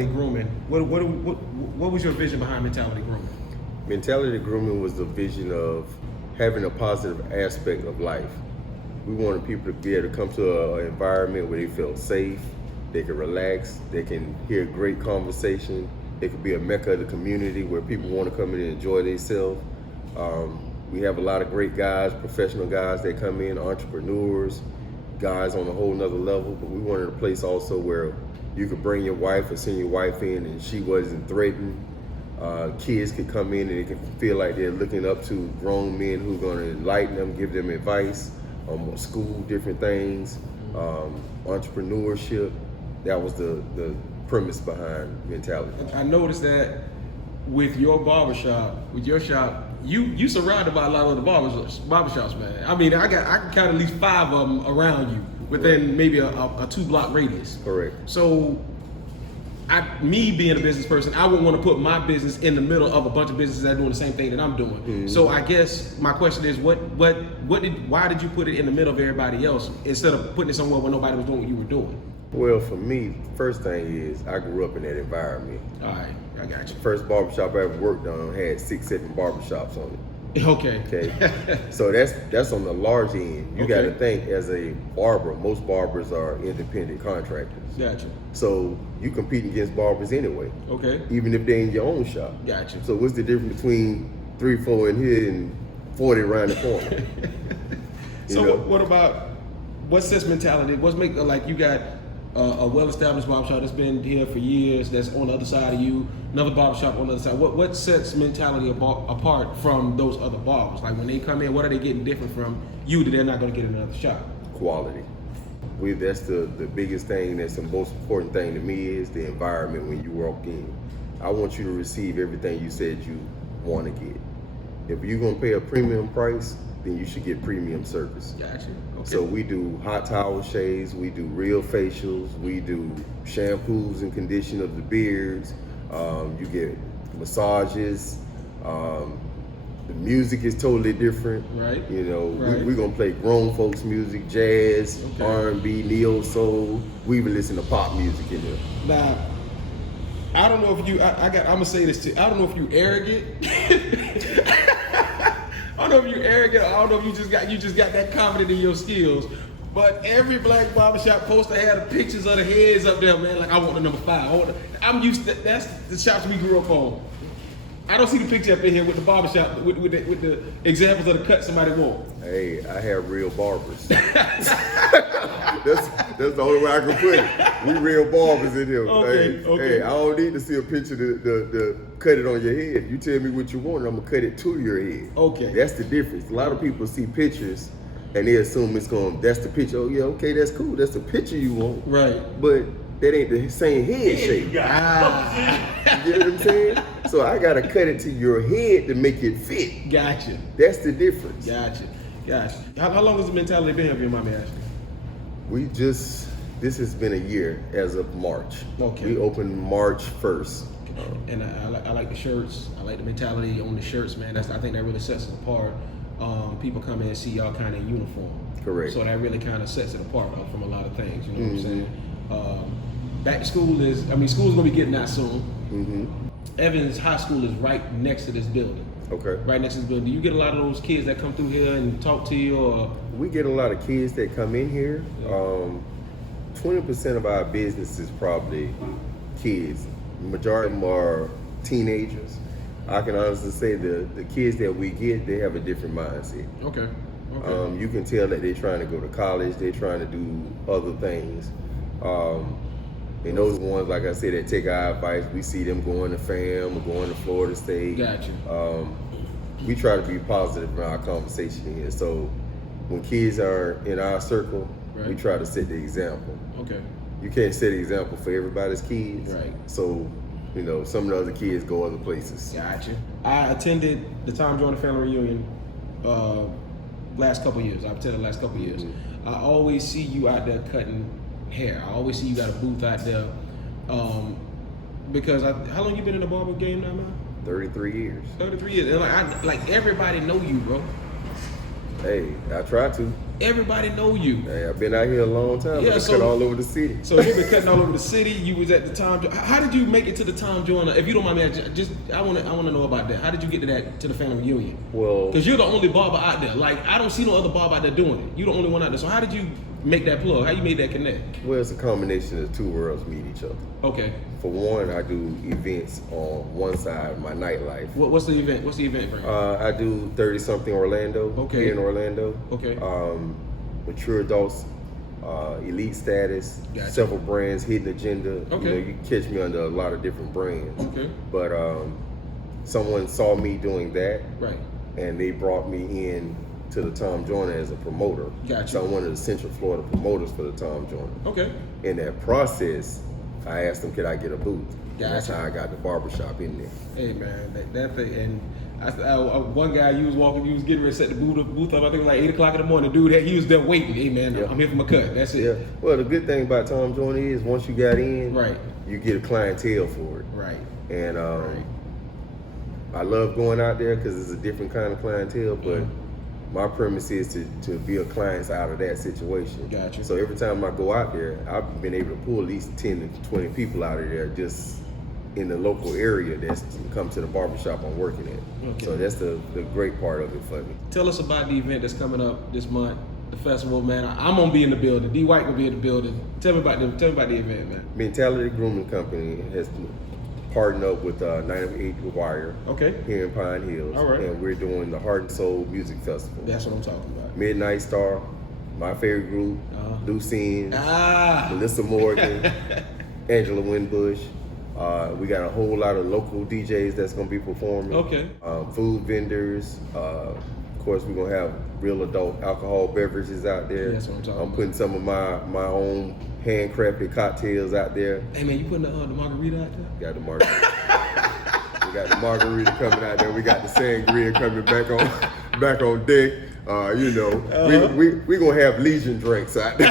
Mentality Grooming, what was your vision behind Mentality Grooming? Mentality Grooming was the vision of having a positive aspect of life. We wanted people to be able to come to an environment where they feel safe, they can relax, they can hear great conversation. It could be a mecca of the community where people want to come in and enjoy themselves. We have a lot of great guys, professional guys that come in, entrepreneurs, guys on a whole nother level, but we wanted a place also where you could bring your wife or send your wife in and she wasn't threatened. Kids could come in and they can feel like they're looking up to grown men who are going to enlighten them, give them advice on school, different things, entrepreneurship. That was the premise behind Mentality. I noticed that with your barbershop, with your shop, you surrounded by a lot of the barbershops, man. I mean, I can count at least 5 of them around you within maybe a 2-block radius. Correct. So, me being a business person, I wouldn't want to put my business in the middle of a bunch of businesses that are doing the same thing that I'm doing. Mm-hmm. So I guess my question is, why did you put it in the middle of everybody else instead of putting it somewhere where nobody was doing what you were doing? Well, for me, first thing is I grew up in that environment. All right, I got you. First barbershop I ever worked on had 6, 7 barbershops on it. Okay. Okay. So that's on the large end. You got to think, as a barber, most barbers are independent contractors. Gotcha. So you compete against barbers anyway. Okay. Even if they in your own shop. Gotcha. So what's the difference between 3, 4 in here and 40 around the corner? So what sets Mentality? What's make like you got a well-established barbershop that's been here for years, that's on the other side of you, another barbershop on the other side. What sets Mentality apart from those other barbers? Like when they come in, what are they getting different from you that they're not going to get in another shop? Quality. That's the biggest thing, that's the most important thing to me, is the environment when you walk in. I want you to receive everything you said you want to get. If you're going to pay a premium price, then you should get premium service. Gotcha. Okay. So we do hot towel shades, we do real facials, we do shampoos and condition of the beards, you get massages, the music is totally different. Right. You know, right. We're gonna play grown folks music, jazz, R&B, neo soul. We even listen to pop music in there. Now, I don't know if you, I'm gonna say this too. I don't know if you arrogant. I don't know if you're arrogant. I don't know if you just got that confident in your skills. But every black barbershop poster had the pictures of the heads up there, man. Like, I want the number 5. I'm used to that's the shops we grew up on. I don't see the picture up in here with the barbershop with the examples of the cut somebody wore. Hey, I have real barbers. That's the only way I can put it. We real barbers in here. Hey, I don't need to see a picture to cut it on your head. You tell me what you want, I'm gonna cut it to your head. Okay. That's the difference. A lot of people see pictures and they assume that's the picture. Oh yeah, okay, that's cool. That's the picture you want. Right. But that ain't the same head shape. You get what I'm saying? So I gotta cut it to your head to make it fit. Gotcha. That's the difference. Gotcha. How long has the Mentality been here, if you mind me asking? This has been a year as of March. Okay. We opened March 1st. And I like the shirts. I like the mentality on the shirts, man. I think that really sets it apart. People come in and see y'all kind of in uniform. Correct. So that really kind of sets it apart from a lot of things. You know what I'm saying? Back to school school's gonna be getting out soon. Mm-hmm. Evans High School is right next to this building. Okay. Right next to this building. Do you get a lot of those kids that come through here and talk to you, or? We get a lot of kids that come in here. 20% of our business is probably kids. The majority of them are teenagers. I can honestly say the kids that we get, they have a different mindset. Okay. You can tell that they're trying to go to college, they're trying to do other things. And those ones, like I said, that take our advice, we see them going to FAM or going to Florida State. Gotcha. We try to be positive in our conversation here. So when kids are in our circle, we try to set the example. Okay. You can't set an example for everybody's kids. Right. So, you know, some of the other kids go other places. Gotcha. I attended the Tom Joyner family reunion last couple years. I've attended the last couple years. Mm-hmm. I always see you out there cutting hair. I always see you got a booth out there. Because how long you been in the barber game now, man? 33 years. 33 years. And like everybody know you, bro. Hey, I try to. everybody know you. Hey, I've been out here a long time. Yeah, I've so- cut all over the city. So you've been cutting all over the city. You was at the Tom. How did you make it to the Tom Joyner? If you don't mind me, I want to know about that. How did you get to the family reunion? Well, Because you're the only barber out there. Like, I don't see no other barber out there doing it. You're the only one out there. So how did you make that plug? How you made that connect? well, it's a combination of two worlds meet each other. Okay. For one, I do events on one side, my nightlife. What's the event? What's the event, Brandon? I do 30-something Orlando, Okay. here in Orlando. Okay. Mature adults, elite status, Gotcha. several brands, hidden agenda. Okay. You catch me under a lot of different brands. Okay. But someone saw me doing that, Right. and they brought me in to the Tom Joyner as a promoter. Gotcha. So I'm one of the Central Florida promoters for the Tom Joyner. Okay. In that process, I asked them, could I get a booth? And that's Gotcha. how I got the barbershop in there. Hey man, that thing. And one guy, you was getting ready to set the booth up. I think it was like 8 o'clock in the morning. Dude, he was there waiting. Hey man, Yeah. I'm here for my cut. That's it. Yeah. Well, the good thing about Tom Joyner is once you got in, Right. you get a clientele for it. Right. And Right. I love going out there because it's a different kind of clientele, but my premise is to build clients out of that situation. Gotcha. So every time I go out there, I've been able to pull at least 10 to 20 people out of there just in the local area that's come to the barbershop I'm working at. Okay. So that's the great part of it for me. Tell us about the event that's coming up this month, the festival, man. I'm gonna be in the building. D White gonna be in the building. Tell me about the event, man. Mentality Grooming Company has partnered up with 908 Wire Okay. here in Pine Hills. All right. And we're doing the Heart and Soul Music Festival. That's what I'm talking about. Midnight Star, my favorite group, Uh-huh. Lucine, Ah. Melissa Morgan, Angela Winbush. We got a whole lot of local DJs that's gonna be performing. Okay. Food vendors. Of course, we're gonna have real adult alcohol beverages out there. That's what I'm talking I'm about. putting some of my own handcrafted cocktails out there. Hey man, you putting the margarita out there? Got the margarita. We got the margarita coming out there. We got the sangria coming back on deck. We gonna have Legion drinks out there.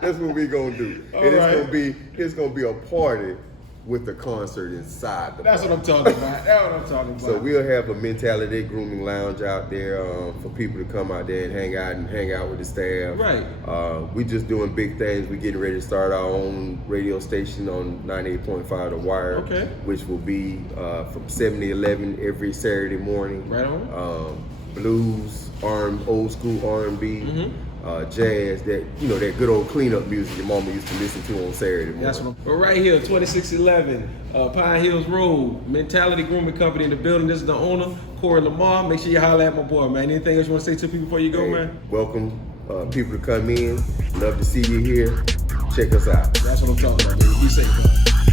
That's what we gonna do. All And right. it's gonna be a party with the concert inside the That's party. what I'm talking about. That's what I'm talking about. So we'll have a Mentality Grooming Lounge out there for people to come out there and hang out with the staff. Right. We just doing big things. We're getting ready to start our own radio station on 98.5 The Wire. Okay. Which will be from 7 to 11 every Saturday morning. Right on. Blues, old school R&B, Mm-hmm. jazz, that good old cleanup music your mama used to listen to on Saturday morning. That's what we're right here, 2611 Pine Hills Road, Mentality Grooming Company in the building. This is the owner, Corey Lamar. Make sure you holler at my boy, man. Anything else you want to say to people before you go, Hey, man? welcome people to come in. Love to see you here. Check us out. That's what I'm talking about, baby. Be safe, man.